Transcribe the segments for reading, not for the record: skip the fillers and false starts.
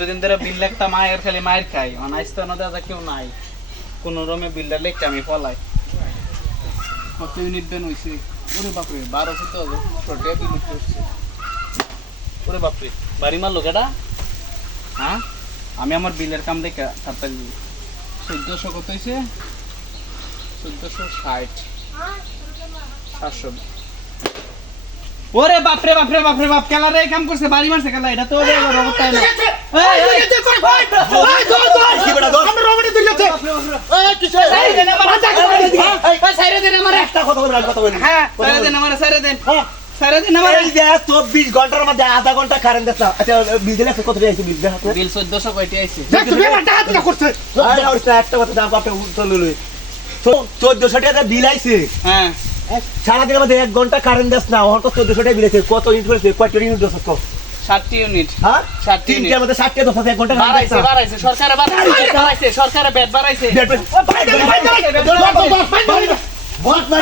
কতদিন ধরে বিল লেখতা মায়ের খালি মায়ের খাই অনাইস তো না দাদা কেউ নাই কোন রমে বিলটা লেখতে আমি পলাই কত ইউনিট দেন হইছে ওরে বাপরে 1200 তো হবে টোটাল বিল উঠছে ওরে বাপরে বাড়ি মারলো কেডা হ্যাঁ আমি আমার বিলের কাম দেখে তাড়াতাড়ি 1400 কত হইছে 1460 700 ওরে বাপরে বাপরে বাপরে বাপ কেলা রে কাম করছে বাড়ি মারছে কেলা এটা তো রোবট তাই না এই কি বড় দোষ আমরা রোবটে তুই যাচ্ছে এই কি সাইরে দেন আমার এই সাইরে দেন আমার একটা কথা বলি হ্যাঁ সাইরে দেন আমার সাইরে দেন সাইরে দেন আমার এই যে 24 ঘন্টার মধ্যে আধা ঘন্টা কারেন্ট দিছ আচ্ছা বিজলি কত দিয়েছে বিল দেখা বিল 1400 কয়টি আইছে তুমি আমার টাকা দিলা করছে আরে আর একটা কথা দাম আপনি উত্তর লইল তো 1400 টাকা বিল আইছে হ্যাঁ সারা দিনের মধ্যে 1 ঘন্টা কারেন্ট দিছ না ওর তো 1400 টাকা বিল আইছে কত ইউনিট করেছে কত ইউনিট দিছ তো 60 ইউনিট হ্যাঁ 60 ইউনিট তিনটার মধ্যে 60 টাকা দিছ 1 ঘন্টা বাড়াইছে সরকারে বাড়াইছে সরকারে ব্যাট বাড়াইছে বল না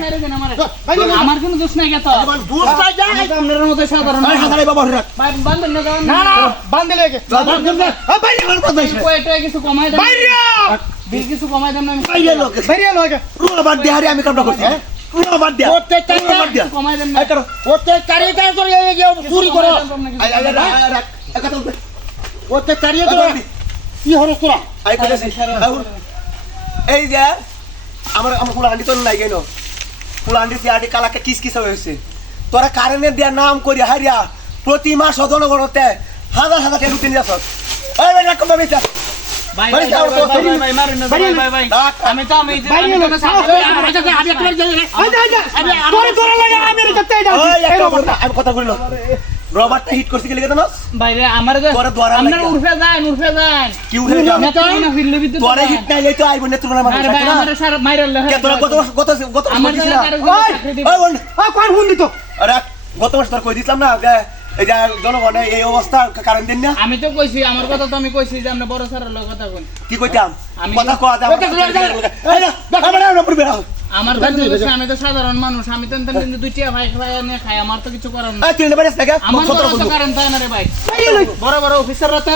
সাইরে দেন আমার কোনো দোষ নাই গেতো দোষ নাই যা আপনাদের মতো সাধারণ হাজারে বাবা হরা বান্ধন না না বান্ধে লাগে বাইরে আমার কথা কয়টা কিছু কমাই দেন বাইরে বিল কিছু কমাই দেন না বাইরে লোকে রুল বাদ দিয়ে হারি আমি কামটা করছি রুল বাদ দিয়া কমাই দেন না এই করো ওতে কারিয়ে কাজ করে এই যে চুরি করো রাখ কথা বল ওতে কারিয়ে তো কি হলো তোরা আই কইছি এই যে আমার পুরা আন্টি তো নাই গেল পুরা আন্টি সিআরডি কালাকে কিস কিস হয়েছে তোরা কারেন্টের দিয়া নাম করি হারিয়া প্রতি মাস জনগণতে হাজার হাজার টাকা লুটে নিয়ে আসছ এই ভাই রাখ বাবা এটা ভাই মারুন না ভাই আমি তো আমি তোরা লাগে আমি করতে এটা আমি কথা কইলো রবারটা হিট করতে গেলে কেন ভাই রে আমার আপনার উড়ফে যান কি উঠে যাও না তো না ফিরলে বিদ্যুৎ তোরা হিট নাই লই তো আইব না তোরা মারছ আরে ভাই আমার স্যার মাইরল কে তোরা কত আমার ওই বল কোন ফোন দিত আরে গত মাস তোর কই দিছিলাম না যে এই যে জনগণে এই অবস্থা কারণ দেন না আমি তো কইছি আমার কথা তো আমি কইছি যে আমরা বড় স্যারের লগে কথা কই কি কইতাম কথা কওয়া দাও এই না আমরা না পড়বে আমার কথা আমি তো সাধারণ মানুষ আমি তো কিন্তু দুইটা ভাই খায় খাই আমার তো কিছু করার না এই তুই নেবারে থাকে আমার তো কারণ তাই না রে ভাই বড় বড় অফিসাররা তো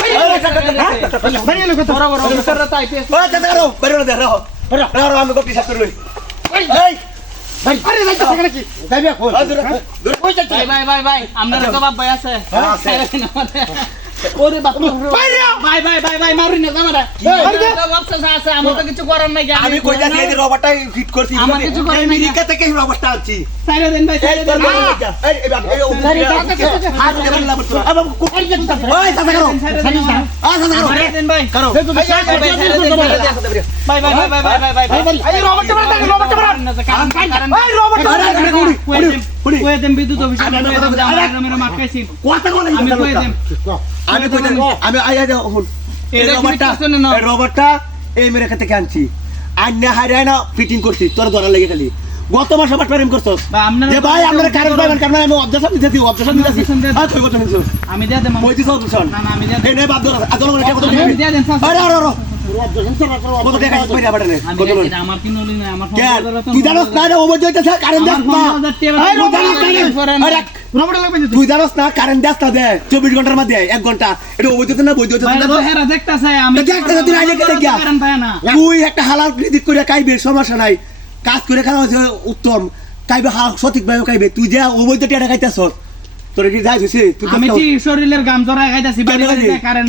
বড় বড় অফিসাররা তো আইপিএস ওই দাদা রো বেরো না রো রো আমি কপি সাথে লই এই ভাই আরে ভাই তো সেখানে কি যাইবা কই দূর কই যাচ্ছিস ভাই আপনার তো বাপ ভাই আছে ওরে বাপ ভাই মারুন না আমারে তো বাপসা আছে আমার তো কিছু করার নাই আমি কই যাচ্ছি এই রবারটা ফিট করছি আমার কিছু করার নাই আমেরিকা থেকে রবারটা আনছি সাইরে দেন ভাই সাইরে দেন এই হাত দেবেন না বলতো আবার কোথায় যাচ্ছিস ওই দাদা করো সাইরে দেন ভাই করো ভাই এই রবারটা মার এই রবারটা কই দেন বিদ্যুৎ অফিসে আমরা মারতেছি কথা বলে আমি কই দেন আমি আইয়া যাও হল এই রবারটা এই মেরে কাছে আনছি আন্না হারিয়ানা ফিটিং করছি তোর ধরা লেগে খালি গত মাস আবার প্রেম করছস যে ভাই আপনারা কারেন্ট পাবেন কারণ আমি অবজেকশন দিতেছি আর তুই কত নিছিস আমি দিয়ে দেব কই দিছ অবজেকশন না আমি দিয়ে এই নে বাদ ধর আজল করে কত আমি দিয়ে দেন আরে কত টাকা কইরা বাড়ানে কত আমার কি নলি না আমার তুই জানোস না রে ওবজ হইতাছে কারেন্ট দাস না এই আরে রবড় লাগবে তুই জানোস না কারেন্ট দাস না দে 24 ঘন্টার মধ্যে 1 ঘন্টা এটা ওবজ হইতাছে না বৈধ হইতাছে না হেরা দেখতাছে আমি দেখতাছে তুই আইলে কে দেখিয়া কারেন্ট পায় না তুই একটা হালাল রিজিক করে খাইবে সমস্যা নাই কাজ করে খাওয়া হচ্ছে উত্তম খাইবে সঠিকভাবে খাইবে তুই যে অবৈধ টাকা খাইতেছস তোর কি যাই হইছে তুই আমি কি শরীরের গাম জড়ায় খাইতাছি বাইরে কারেন্ট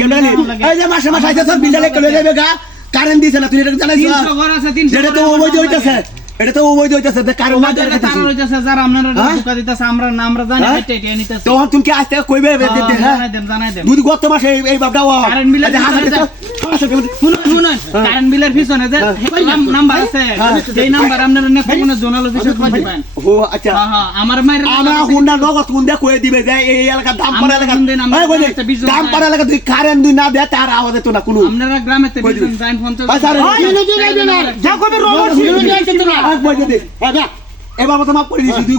এই যে মাসে মাসে আইতাছস বিলডালে কলে যাবে গা কারেন্ট দিছ না তুই এটা জানাইছ 300 ঘর আছে 300 যেটা তো অবৈধ হইতাছে এটা তো অবৈধ হইতাছে কারেন্ট না ওদের তার হইতাছে যারা আপনারা ঢুকা দিতাছে আমরা আমরা জানি এটা নিতাছে তো তুমি কি আজকে কইবে জানাই দেব দুই গত মাসে এই বাপটা কারেন্ট বিলের শুনুন কারেন্ট বিলের পিছনে যে নাম্বার আছে এই নাম্বার আপনারা নেক্সট কোন জোনাল অফিসে পাঠিয়ে ও আচ্ছা হ্যাঁ আমার মায়ের আমরা হুন্ডা নগদ হুন্ডা কই দিবে যে এই এলাকা দাম পড়া এলাকা এই কই দাম পড়া এলাকা তুই কারেন্ট দুই না দে তার আওয়াজ তো না কোনো আপনারা গ্রামেতে বিজন জাইন ফোন তো যা কবে রোবট শুরু হয়ে যাচ্ছে না আজ বই দে এবার মত মাপ করে দিছি তুই